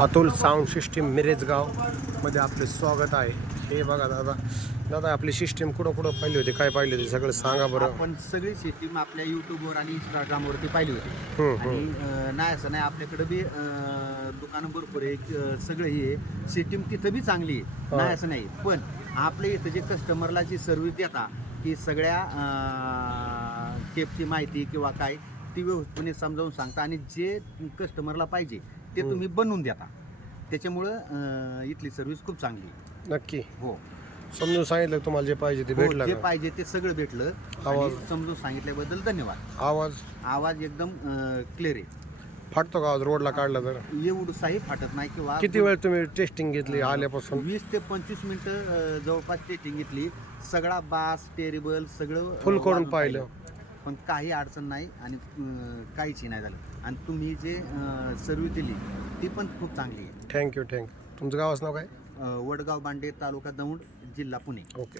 Atul sound system मिरेजगावमध्ये आपले स्वागत आहे. हे बघा दादा. दादा आपली सिस्टीम कुठं कुठं पाहिली होती? काय पाहिली होती? सगळं सांगा बरं. आपण सगळी सिस्टीम आपल्या युट्यूबवर आणि इंस्टाग्रामवरती पाहिली होती. हम्म, आणि अं, नाही असं नाही आपल्याकडे बी अं, दुकानं भरपूर आहे सगळं हे आहे सिस्टीम तिथं बी चांगली आहे. हा. नाही असं नाही. पण आपल्या इथं जे कस्टमरला जी सर्व्हिस देता की सगळ्या केपची माहिती किंवा काय ती व्यवस्थितपणे समजावून सांगता आणि जे कस्टमरला पाहिजे ते. तुम्ही बनवून देता. त्याच्यामुळं अं, इथली सर्व्हिस खूप चांगली. आहे. नक्की. हो. समजून सांगितलं का तुम्हाला जे पाहिजे ते हो, भेटलं जे का? पाहिजे ते सगळं भेटलं. आवाज? आणि समजून सांगितल्याबद्दल धन्यवाद. आवाज. आवाज एकदम क्लिअर आहे. फाटतो का आवाज? रोडला काढला तर? एवढंसाही फाटत नाही किंवा किती वेळ तुम्ही टेस्टिंग घेतली आल्यापासून? वीस ते पंचवीस मिनिटं अं, जवळपास टेस्टिंग घेतली. सगळा बास टेरेबल सगळं अं, Full करून पाहिलं. पण काही अडचण नाही आणि काहीच नाही झालं. आणि तुम्ही जे सर्व्हिस दिली ती पण खूप चांगली आहे. थँक्यू थँक्यू तुमचं गावाचं नाव काय? वडगाव बांडे तालुका दौंड जिल्हा पुणे. ओके